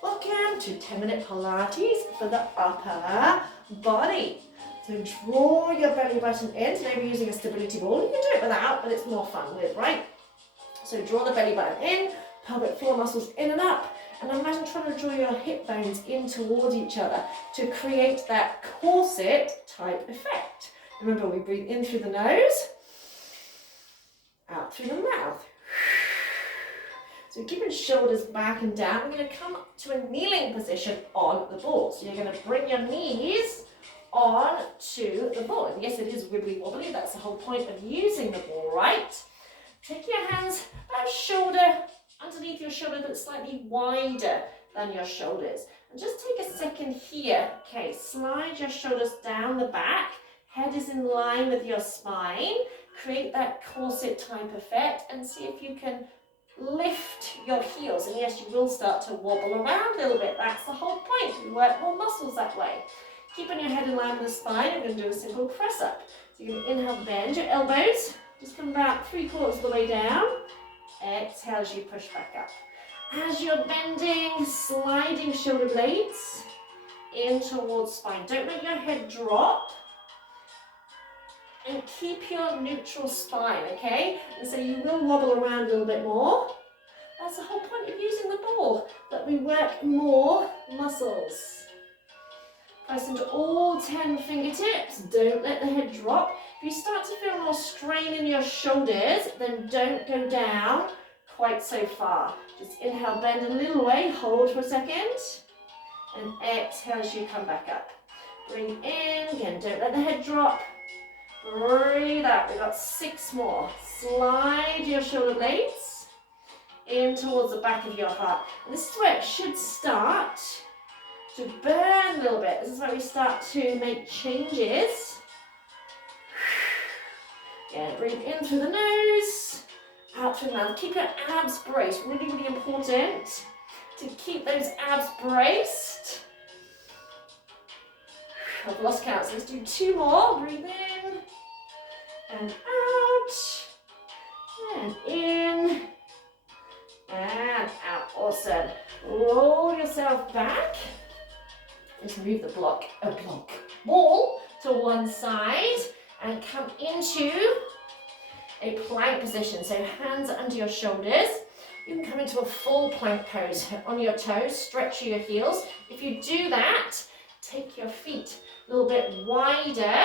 Welcome to 10-minute Pilates for the upper body. So draw your belly button in. Today we're using a stability ball. You can do it without, but it's more fun with, right? So draw the belly button in, pelvic floor muscles in and up, and imagine trying to draw your hip bones in towards each other to create that corset type effect. Remember, we breathe in through the nose, out through the mouth. So keeping shoulders back and down. We're going to come to a kneeling position on the ball. So you're going to bring your knees on to the ball. And yes, it is wibbly wobbly. That's the whole point of using the ball, right? Take your hands about shoulder underneath your shoulder, but slightly wider than your shoulders. And just take a second here. Okay, slide your shoulders down the back. Head is in line with your spine. Create that corset type effect and see if you can lift your heels. And yes, you will start to wobble around a little bit. That's the whole point. We work more muscles that way. Keeping your head in line with the spine, I'm going to do a simple press up. So you're going to inhale, bend your elbows. Just come about 3/4 of the way down. Exhale as you push back up. As you're bending, sliding shoulder blades in towards spine. Don't let your head drop. And keep your neutral spine, okay? And so you will wobble around a little bit more. That's the whole point of using the ball, that we work more muscles. Press into all 10 fingertips. Don't let the head drop. If you start to feel more strain in your shoulders, then don't go down quite so far. Just inhale, bend a little way, hold for a second, and exhale as you come back up. Breathe in, again, don't let the head drop. Breathe out. We've got 6 more. Slide your shoulder blades in towards the back of your heart. And this is where it should start to burn a little bit. This is where we start to make changes. Yeah, breathe in through the nose, out through the mouth. Keep your abs braced. Really, really important to keep those abs braced. I've lost count, so let's do 2 more. Breathe in and out, and in and out. Awesome. Roll yourself back. Just move the ball to one side and come into a plank position. So hands under your shoulders. You can come into a full plank pose on your toes, stretch your heels. If you do that, take your feet a little bit wider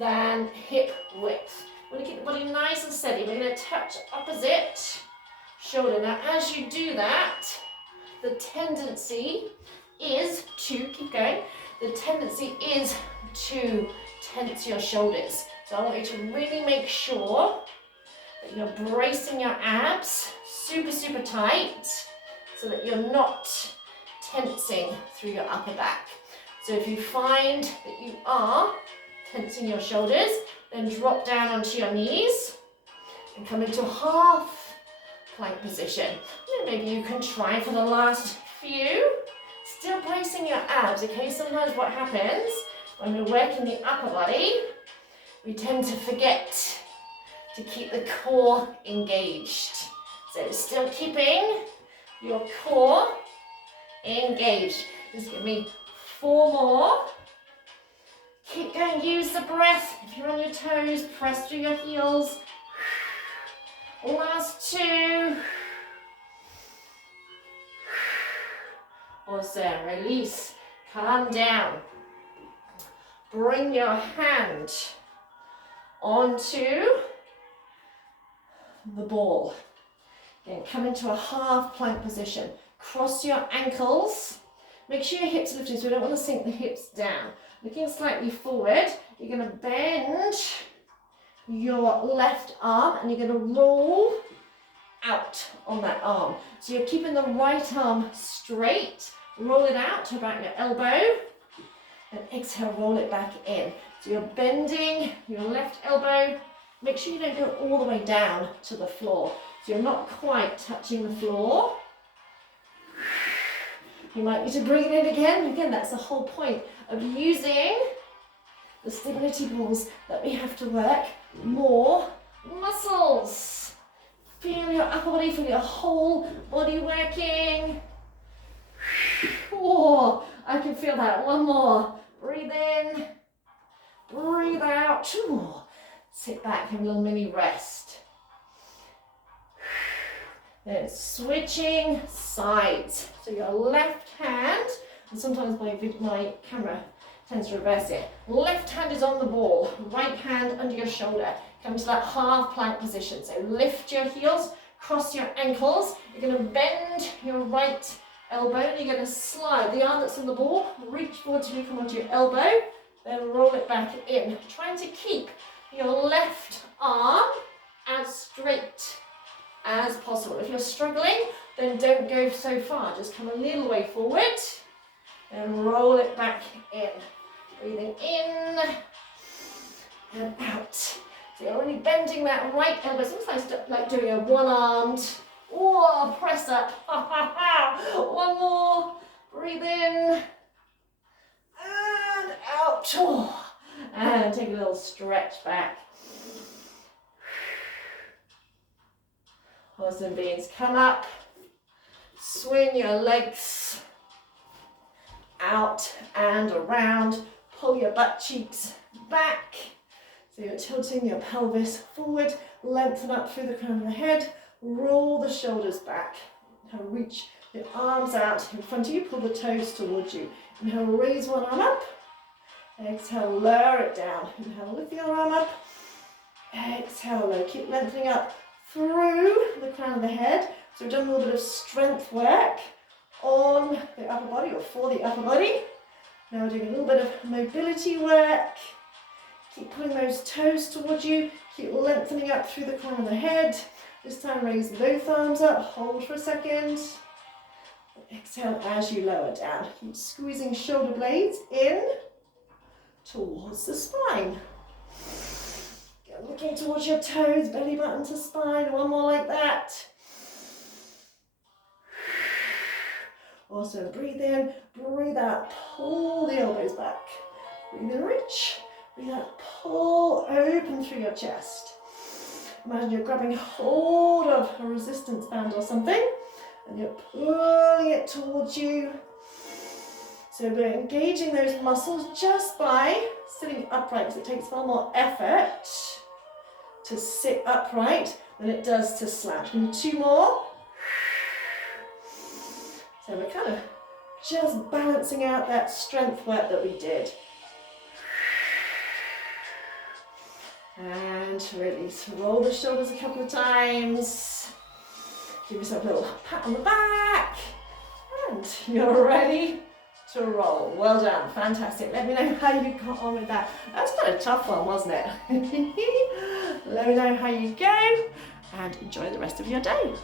than hip width. We're going to keep the body nice and steady. We're going to touch opposite shoulder. Now, as you do that, the tendency is to, keep going, the tendency is to tense your shoulders. So I want you to really make sure that you're bracing your abs super, super tight so that you're not tensing through your upper back. So if you find that you are tensing your shoulders, then drop down onto your knees and come into a half plank position. And maybe you can try for the last few, still bracing your abs, okay? Sometimes what happens when we're working the upper body, we tend to forget to keep the core engaged. So still keeping your core engaged. Just give me 4 more. Keep going, use the breath. If you're on your toes, press through your heels. Last 2. Awesome, release, calm down. Bring your hand onto the ball. Again, come into a half plank position. Cross your ankles. Make sure your hips are lifted, so we don't want to sink the hips down. Looking slightly forward, you're going to bend your left arm and you're going to roll out on that arm. So you're keeping the right arm straight, roll it out to about your elbow, and exhale, roll it back in. So you're bending your left elbow. Make sure you don't go all the way down to the floor. So you're not quite touching the floor. You might need to breathe in again. Again, that's the whole point of using the stability balls, that we have to work more muscles. Feel your upper body, feel your whole body working. feel that. One more. Breathe in. Breathe out. 2 more. Sit back, have a little mini rest. Then switching sides. So your left hand, and sometimes my camera tends to reverse it. Left hand is on the ball, right hand under your shoulder. Come to that half plank position. So lift your heels, cross your ankles. You're going to bend your right elbow and you're going to slide the arm that's on the ball, reach forward till you come onto your elbow, then roll it back in. Trying to keep your left arm as straight as possible. If you're struggling, then don't go so far. Just come a little way forward and roll it back in. Breathing in and out. So you're really bending that right elbow. Sometimes like doing a one-armed press up. One more. Breathe in and out. And take a little stretch back. Horse and beans, come up, swing your legs out and around, pull your butt cheeks back, so you're tilting your pelvis forward, lengthen up through the crown of the head, roll the shoulders back, now reach your arms out in front of you, pull the toes towards you, inhale, raise one arm up, exhale, lower it down, inhale, lift the other arm up, exhale, low, keep lengthening up through the crown of the head. So we've done a little bit of strength work on the upper body or for the upper body. Now we're doing a little bit of mobility work. Keep pulling those toes towards you. Keep lengthening up through the crown of the head. This time raise both arms up. Hold for a second. Exhale as you lower down. Keep squeezing shoulder blades in towards the spine. Looking towards your toes, belly button to spine. One more like that. Awesome. Breathe in, breathe out. Pull the elbows back. Breathe in, reach. Breathe out, pull open through your chest. Imagine you're grabbing hold of a resistance band or something, and you're pulling it towards you. So we're engaging those muscles just by sitting upright, because it takes far more effort to sit upright than it does to slouch. And 2 more. So we're kind of just balancing out that strength work that we did. And release. Roll the shoulders a couple of times. Give yourself a little pat on the back. And you're ready to roll. Well done, fantastic. Let me know how you got on with that. That's quite a tough one, wasn't it? Let me know how you go and enjoy the rest of your day.